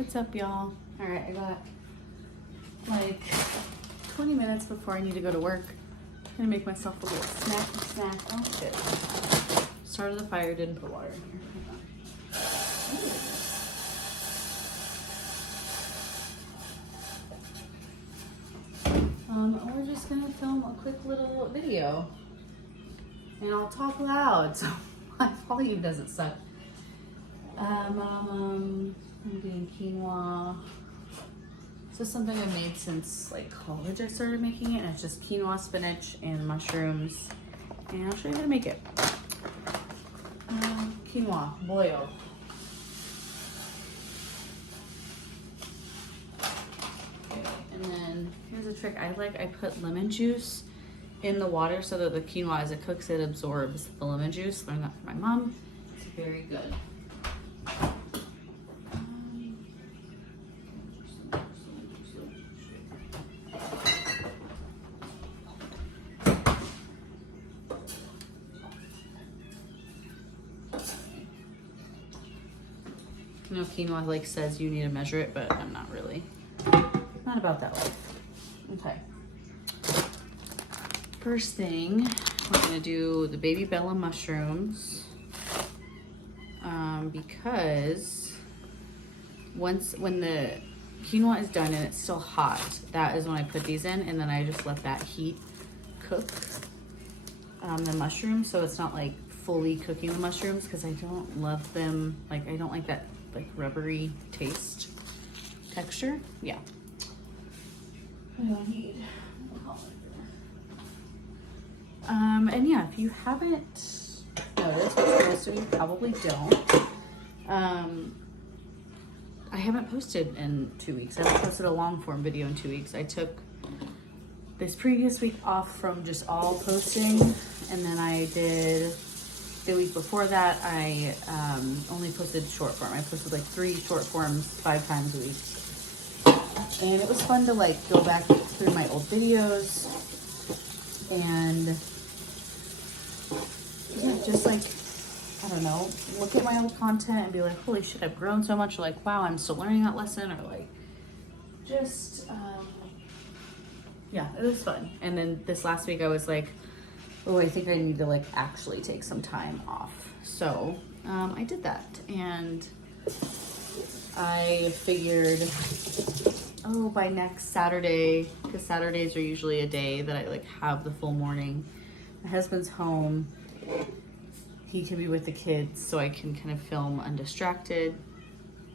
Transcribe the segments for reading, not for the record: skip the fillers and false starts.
What's up, y'all? All right, I got like 20 minutes before I need to go to work. I'm gonna make myself a little snack. Oh shit. Started the fire, didn't put water in here. We're just gonna film a quick little video. And I'll talk loud so my volume doesn't suck. I'm doing quinoa. This is something I've made since like college. I started making it, and it's just quinoa, spinach, and mushrooms. And I'll show you how to make it. Quinoa, boil. Okay, and then here's a trick I like. I put lemon juice in the water so that the quinoa, as it cooks, it absorbs the lemon juice. Learned that from my mom. It's very good. You know, quinoa like says you need to measure it, but I'm not really. Not about that life. Okay. First thing, we're gonna do the baby bella mushrooms because when the quinoa is done and it's still hot, that is when I put these in, and then I just let that heat cook the mushrooms, so it's not like fully cooking the mushrooms because I don't love them. Like I don't like that like rubbery taste texture. Yeah. I don't need and yeah, if you haven't noticed, which most of you probably don't, I haven't posted in 2 weeks. I haven't posted a long form video in 2 weeks. I took this previous week off from just all posting, and then I did the week before that, I only posted short form. I posted like 3 short forms 5 times a week. And it was fun to like go back through my old videos and yeah, just like, I don't know, look at my old content and be like, holy shit, I've grown so much. Or like, wow, I'm still learning that lesson. Or like, just, yeah, it was fun. And then this last week I was like, oh, I think I need to like actually take some time off. So I did that, and I figured, oh, by next Saturday, because Saturdays are usually a day that I like have the full morning. My husband's home. He can be with the kids, so I can kind of film undistracted.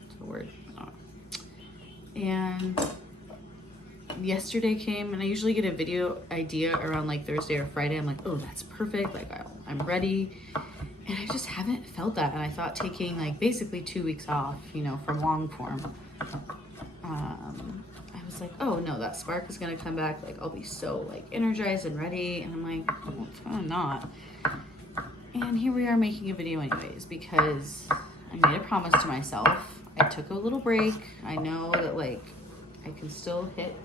That's a word. And yesterday came, and I usually get a video idea around like Thursday or Friday. I'm like, oh, that's perfect. Like I'm ready. And I just haven't felt that. And I thought taking like basically 2 weeks off, you know, from long form. I was like, oh no, that spark is gonna come back. Like I'll be so like energized and ready. And I'm like, well, it's kind of not. And here we are making a video anyways, because I made a promise to myself. I took a little break. I know that like I can still hit,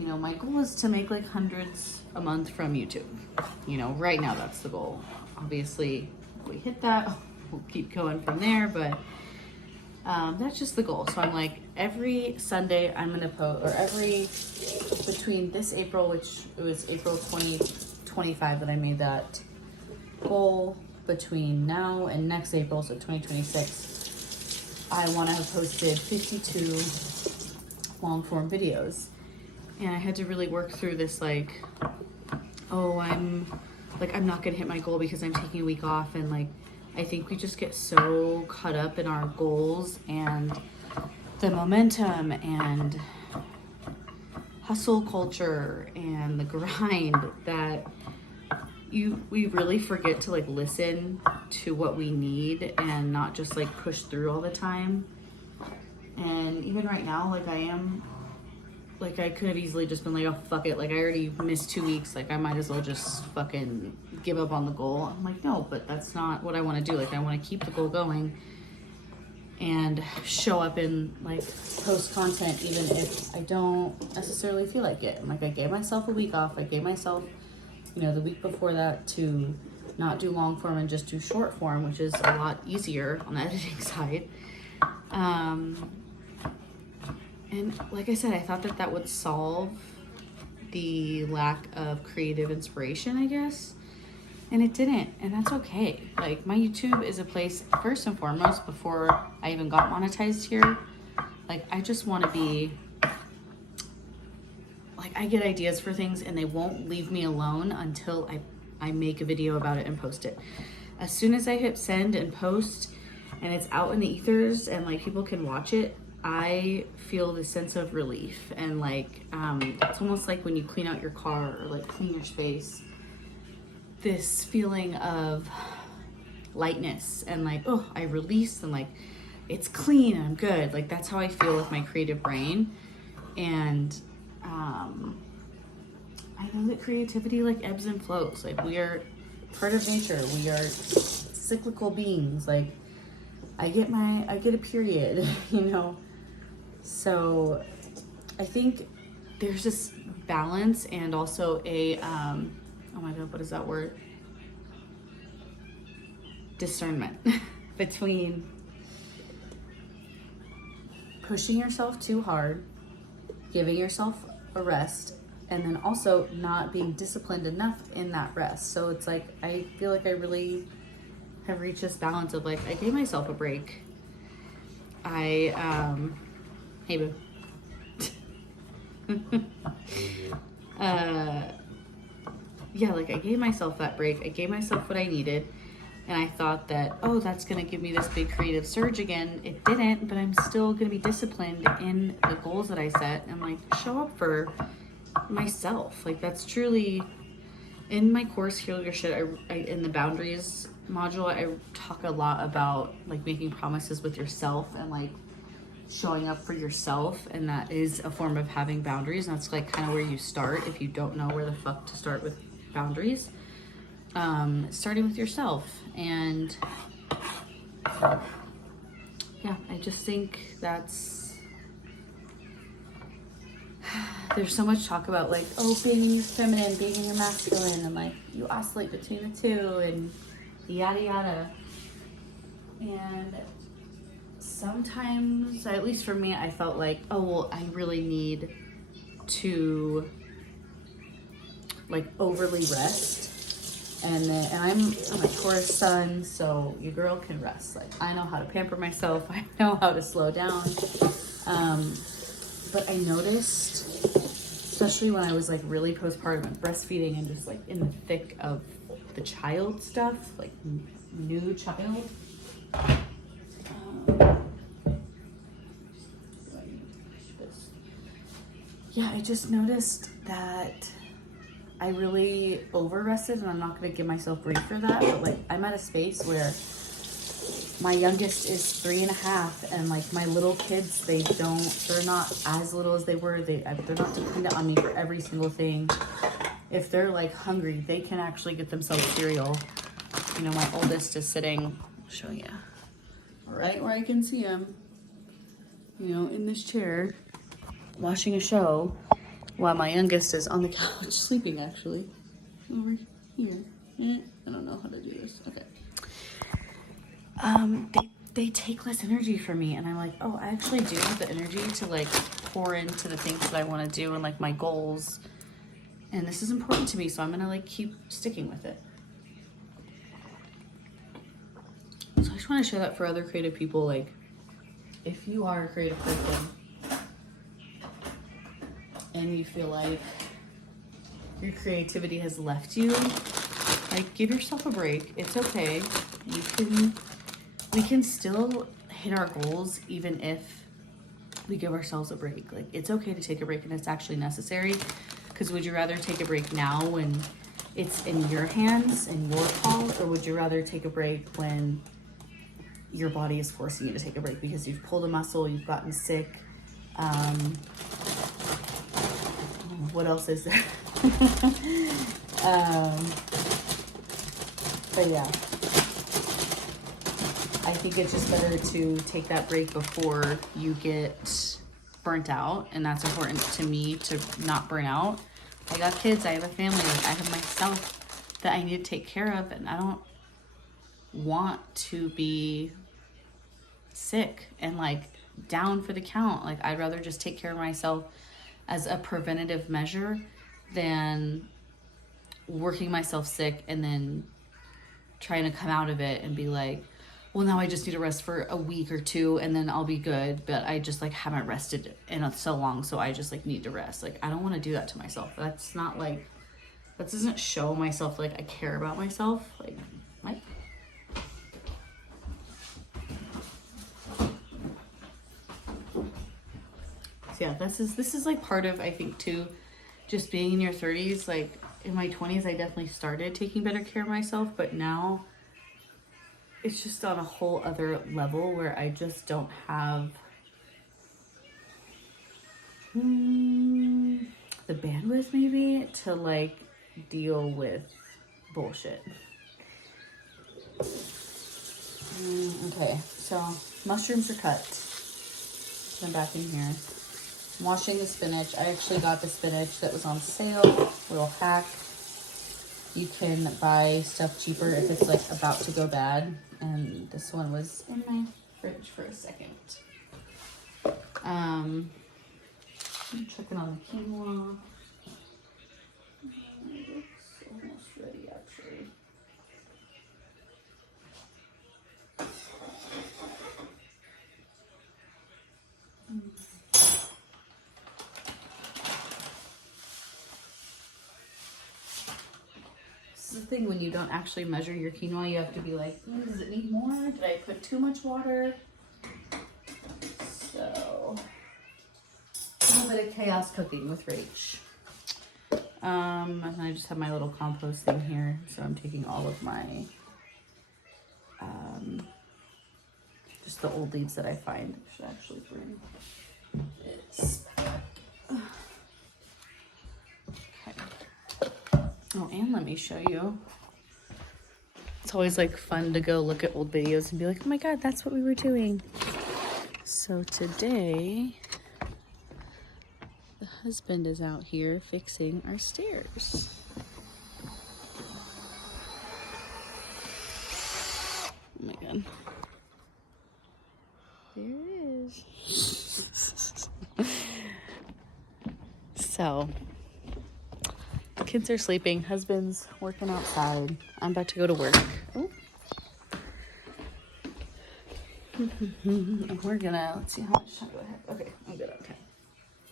you know, my goal is to make like hundreds a month from YouTube. You know, right now that's the goal. Obviously, if we hit that, we'll keep going from there, but that's just the goal. So I'm like, every Sunday I'm gonna post, or between this April, which it was April 2025 that I made that goal, between now and next April, so 2026, I want to have posted 52 long form videos. And I had to really work through this like, oh, I'm not gonna hit my goal because I'm taking a week off. And like, I think we just get so caught up in our goals and the momentum and hustle culture and the grind that we really forget to like listen to what we need and not just like push through all the time. And even right now, like I could have easily just been like, oh, fuck it. Like I already missed 2 weeks. Like I might as well just fucking give up on the goal. I'm like, no, but that's not what I want to do. Like I want to keep the goal going and show up and like post content even if I don't necessarily feel like it. Like I gave myself a week off. I gave myself, you know, the week before that to not do long form and just do short form, which is a lot easier on the editing side. And like I said, I thought that that would solve the lack of creative inspiration, I guess. And it didn't, and that's okay. Like, my YouTube is a place, first and foremost, before I even got monetized here, like, I just want to be, like, I get ideas for things and they won't leave me alone until I make a video about it and post it. As soon as I hit send and post and it's out in the ethers and like people can watch it, I feel this sense of relief. And like, it's almost like when you clean out your car or like clean your space, this feeling of lightness and like, oh, I released and like, it's clean and I'm good. Like, that's how I feel with my creative brain. And I know that creativity like ebbs and flows. Like, we are part of nature. We are cyclical beings. Like, I get a period, you know? So I think there's this balance and also a, oh my God, what is that word? Discernment between pushing yourself too hard, giving yourself a rest, and then also not being disciplined enough in that rest. So it's like, I feel like I really have reached this balance of like, I gave myself a break. Hey boo. Yeah, like I gave myself that break. I gave myself what I needed. And I thought that, oh, that's going to give me this big creative surge again. It didn't, but I'm still going to be disciplined in the goals that I set and like show up for myself. Like, that's truly in my course, Heal Your Shit. I in the boundaries module, I talk a lot about like making promises with yourself and like showing up for yourself. And that is a form of having boundaries. And that's like kind of where you start if you don't know where the fuck to start with boundaries. Starting with yourself. And yeah, I just think that's, there's so much talk about like, oh, being in your feminine, being in your masculine, and like you oscillate between the two and yada yada. And sometimes, at least for me, I felt like, oh, well, I really need to like overly rest. And I'm a Taurus sun, so your girl can rest. Like, I know how to pamper myself. I know how to slow down. But I noticed, especially when I was like really postpartum and breastfeeding and just like in the thick of the child stuff, like new child. Yeah, I just noticed that I really over rested, and I'm not gonna give myself grief for that, but like I'm at a space where my youngest is 3.5, and like my little kids, they're not as little as they were. They're not dependent on me for every single thing. If they're like hungry, they can actually get themselves cereal. You know, my oldest is sitting, I'll show you, right where I can see him, you know, in this chair, watching a show, while my youngest is on the couch sleeping, actually. Over here. I don't know how to do this. Okay. They take less energy from me, and I'm like, oh, I actually do have the energy to like pour into the things that I want to do and like my goals. And this is important to me, so I'm gonna like keep sticking with it. So I just want to share that for other creative people. Like, if you are a creative person and you feel like your creativity has left you, like, give yourself a break. It's okay. We can still hit our goals even if we give ourselves a break. Like, it's okay to take a break, and it's actually necessary. Because would you rather take a break now when it's in your hands and your call, or would you rather take a break when your body is forcing you to take a break because you've pulled a muscle, you've gotten sick? What else is there? But yeah, I think it's just better to take that break before you get burnt out. And that's important to me, to not burn out. I got kids, I have a family, like I have myself that I need to take care of, and I don't want to be sick and like down for the count. Like I'd rather just take care of myself as a preventative measure than working myself sick and then trying to come out of it and be like, well, now I just need to rest for a week or two and then I'll be good. But I just like haven't rested in so long, so I just like need to rest. Like I don't want to do that to myself. That's not like, that doesn't show myself like I care about myself. Like what? So yeah, this is like part of, I think too, just being in your 30s. Like in my 20s, I definitely started taking better care of myself, but now it's just on a whole other level where I just don't have the bandwidth maybe to like deal with bullshit. Okay, so mushrooms are cut. I'm back in here. I'm washing the spinach. I actually got the spinach that was on sale. Little hack. You can buy stuff cheaper if it's like about to go bad. And this one was in my fridge for a second. I'm checking on the quinoa. It's almost ready actually. This is the thing when you don't actually measure your quinoa, you have to be like, does it need more? Did I put too much water? So, a little bit of chaos cooking with Rach. And I just have my little compost thing here. So I'm taking all of my, just the old leaves that I find. I should actually bring this back. Oh, and let me show you. It's always like fun to go look at old videos and be like, oh my God, that's what we were doing. So today, the husband is out here fixing our stairs. Oh my God. There it is. So, kids are sleeping, husband's working outside. I'm about to go to work. Oh. We're gonna, let's see how much time do I have. Okay, I'm good on time.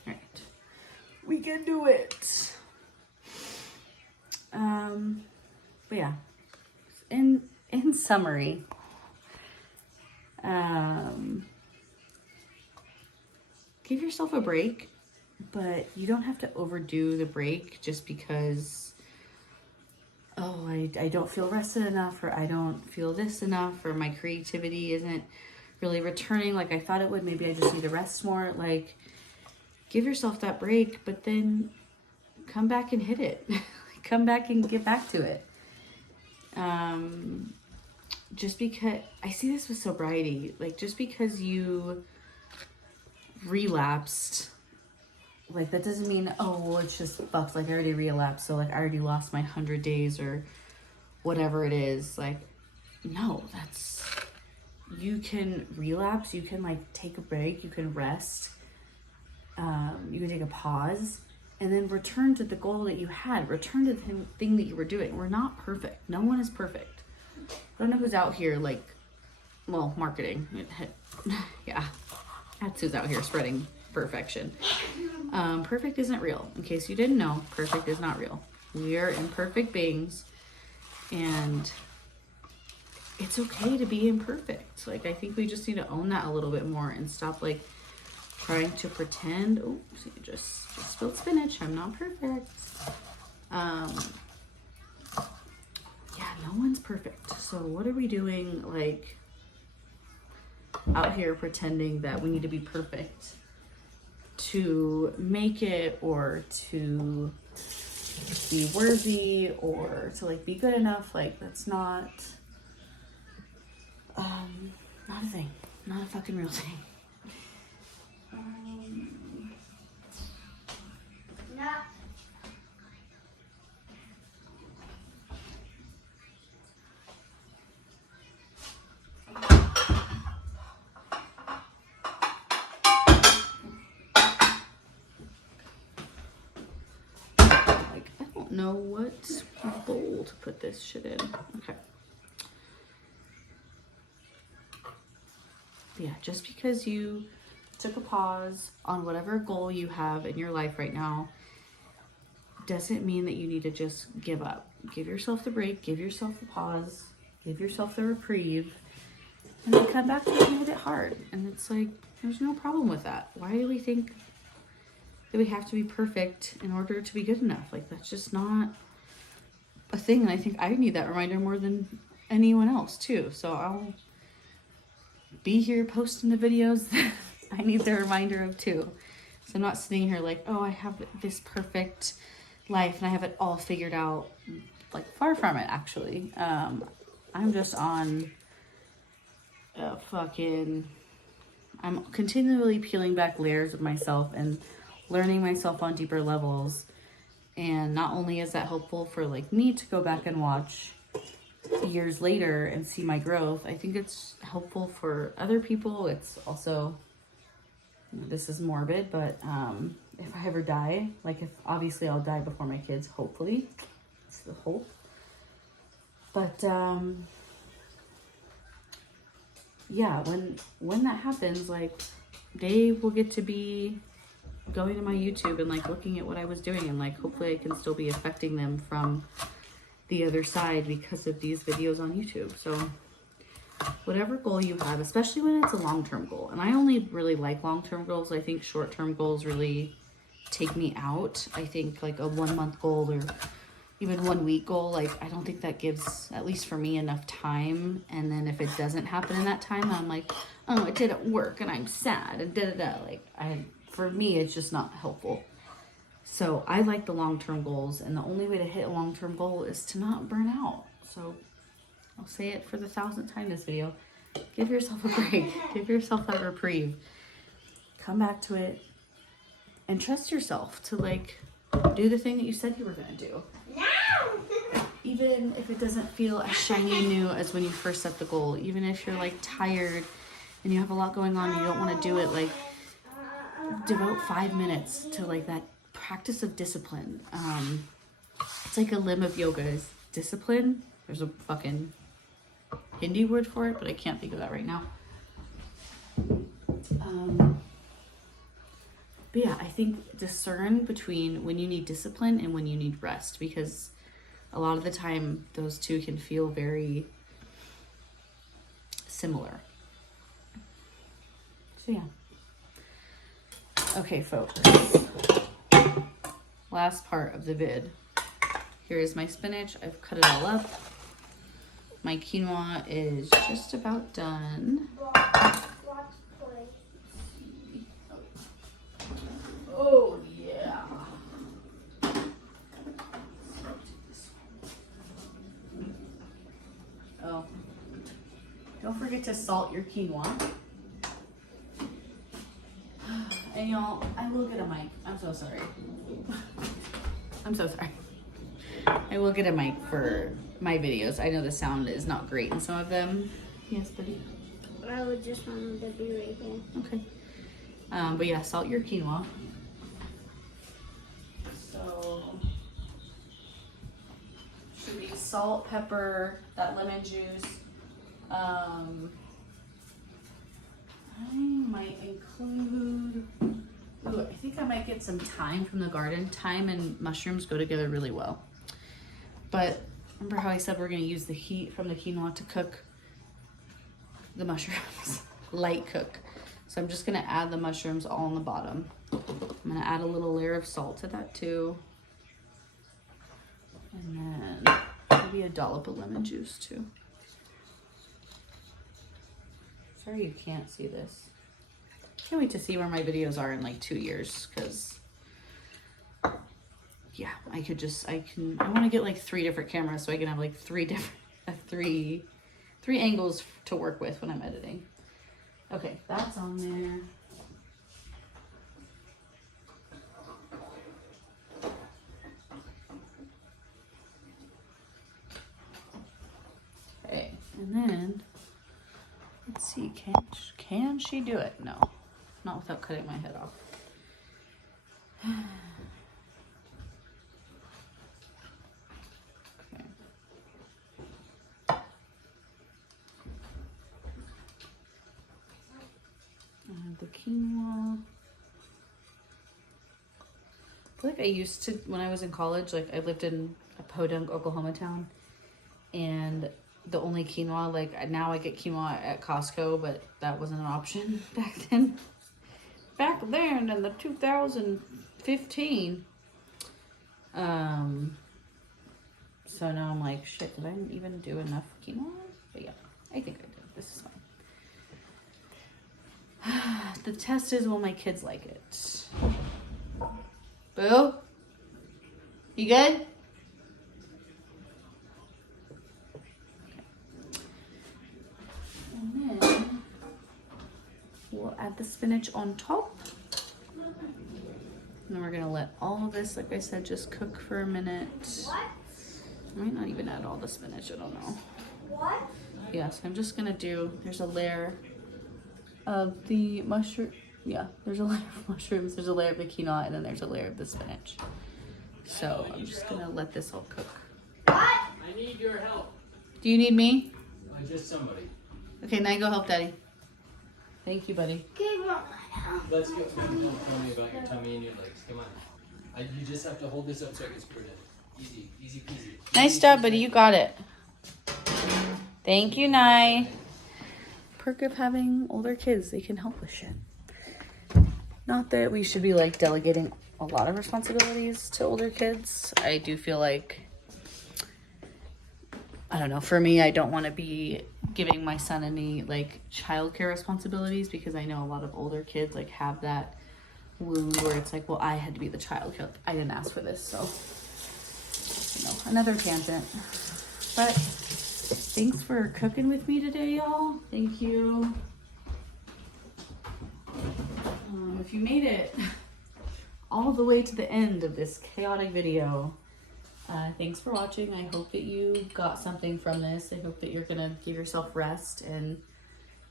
All right, we can do it. But yeah, in summary, give yourself a break, but you don't have to overdo the break just because, oh, I don't feel rested enough, or I don't feel this enough, or my creativity isn't really returning like I thought it would. Maybe I just need to rest more. Like, give yourself that break, but then come back and hit it. Come back and get back to it. Just because, I see this with sobriety, like just because you relapsed, like that doesn't mean, oh, well, it's just fucked, like I already relapsed, so like I already lost my 100 days or whatever it is. Like, no, that's, you can relapse, you can like take a break, you can rest, you can take a pause, and then return to the goal that you had, return to the thing that you were doing. We're not perfect. No one is perfect. I don't know who's out here like, well, marketing. Yeah, that's who's out here spreading perfection. Perfect isn't real. In case you didn't know, perfect is not real. We are imperfect beings, and it's okay to be imperfect. Like, I think we just need to own that a little bit more and stop like trying to pretend. Oh, so you just spilled spinach. I'm not perfect. Yeah, no one's perfect. So what are we doing like out here pretending that we need to be perfect to make it, or to be worthy, or to like be good enough? Like, that's not a thing, not a fucking real thing. know what bowl to put this shit in. Okay. Yeah, just because you took a pause on whatever goal you have in your life right now doesn't mean that you need to just give up. Give yourself the break, give yourself the pause, give yourself the reprieve, and then come back to it when you hit it hard. And it's like, there's no problem with that. Why do we think that we have to be perfect in order to be good enough? Like, that's just not a thing. And I think I need that reminder more than anyone else too. So I'll be here posting the videos that I need the reminder of too. So I'm not sitting here like, oh, I have this perfect life and I have it all figured out. Like, far from it, actually. I'm just on I'm continually peeling back layers of myself and learning myself on deeper levels. And not only is that helpful for like me to go back and watch years later and see my growth, I think it's helpful for other people. It's also, this is morbid, but if I ever die, like, if obviously I'll die before my kids, hopefully, it's the hope. But yeah, when that happens, like, they will get to be going to my YouTube and like looking at what I was doing, and like hopefully I can still be affecting them from the other side because of these videos on YouTube. So whatever goal you have, especially when it's a long-term goal, and I only really like long-term goals. I think short-term goals really take me out. I think like a 1 month goal or even 1 week goal, like, I don't think that gives, at least for me, enough time. And then if it doesn't happen in that time, I'm like, oh, it didn't work and I'm sad and da-da-da. Like, for me, it's just not helpful. So I like the long-term goals, and the only way to hit a long-term goal is to not burn out. So I'll say it for the 1,000th time this video. Give yourself a break. Give yourself that reprieve. Come back to it and trust yourself to like do the thing that you said you were going to do. Even if it doesn't feel as shiny and new as when you first set the goal, even if you're like tired and you have a lot going on and you don't want to do it, like, devote 5 minutes to like that practice of discipline. It's like a limb of yoga is discipline. There's a fucking Hindi word for it, but I can't think of that right now. But yeah, I think discern between when you need discipline and when you need rest, because a lot of the time those two can feel very similar. So yeah. Okay, folks. Last part of the vid. Here is my spinach. I've cut it all up. My quinoa is just about done. Oh, yeah. Oh. Don't forget to salt your quinoa. And y'all, I will get a mic. I'm so sorry. I'm so sorry. I will get a mic for my videos. I know the sound is not great in some of them. Yes, buddy? I would just want them to be right here. Okay. But yeah, salt your quinoa. So, should be salt, pepper, that lemon juice. I might include, ooh, I think I might get some thyme from the garden. Thyme and mushrooms go together really well. But remember how I said we're gonna use the heat from the quinoa to cook the mushrooms? Light cook. So I'm just gonna add the mushrooms all on the bottom. I'm gonna add a little layer of salt to that too. And then maybe a dollop of lemon juice too. Sorry you can't see this. Can't wait to see where my videos are in like 2 years, because yeah, I want to get like 3 different cameras so I can have like 3 angles to work with when I'm editing. Okay, that's on there. Okay, and then let's see, can she do it? No, not without cutting my head off. the quinoa. I feel like I used to, when I was in college, like I lived in a podunk, Oklahoma town, and the only quinoa, like now I get quinoa at Costco, but that wasn't an option back then. Back then in the 2015. So now I'm like, shit, did I even do enough quinoa? But yeah, I think I did. This is fine. The test is, will my kids like it? Boo? You good? Okay. And then we'll add the spinach on top. And then we're gonna let all of this, like I said, just cook for a minute. What? I might not even add all the spinach, I don't know. What? Yes, I'm just gonna do, there's a layer of the mushroom. Yeah, there's a layer of mushrooms, there's a layer of the quinoa, and then there's a layer of the spinach. So I'm just gonna let this all cook. What? I need your help. Do you need me? Just somebody. Okay, now you go help Daddy. Thank you, buddy. Okay, well, Let's go. Tell me about your tummy and your legs. Come on. You just have to hold this up so I can spread it. Easy, easy peasy. Nice job, buddy. You got it. Thank you, Nye. Perk of having older kids, they can help with shit. Not that we should be like delegating a lot of responsibilities to older kids. I do feel like, I don't know, for me, I don't want to be giving my son any like childcare responsibilities, because I know a lot of older kids like have that wound where it's like, well, I had to be the childcare. I didn't ask for this, so you know, another tangent. But thanks for cooking with me today, y'all. Thank you. If you made it all the way to the end of this chaotic video, thanks for watching. I hope that you got something from this. I hope that you're gonna give yourself rest and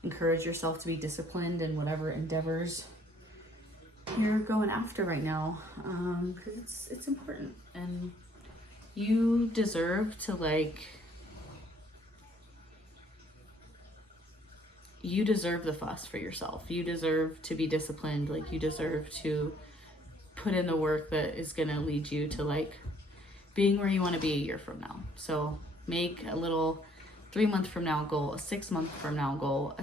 encourage yourself to be disciplined in whatever endeavors you're going after right now, because it's important, and you deserve to you deserve the fuss for yourself. You deserve to be disciplined. Like, you deserve to put in the work that is gonna lead you to like being where you want to be a year from now. So make a little 3-month from now goal, a 6-month from now goal,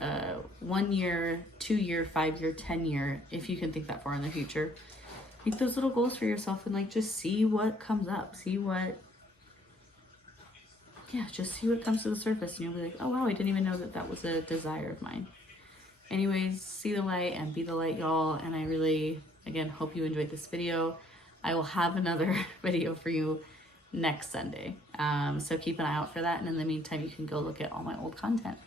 a 1 year, 2 year, 5 year, 10 year, if you can think that far in the future. Make those little goals for yourself and like just see what comes up. Just see what comes to the surface, and you'll be like, oh wow, I didn't even know that that was a desire of mine. Anyways, see the light and be the light, y'all. And I really, again, hope you enjoyed this video. I will have another video for you next Sunday. So keep an eye out for that. And in the meantime, you can go look at all my old content.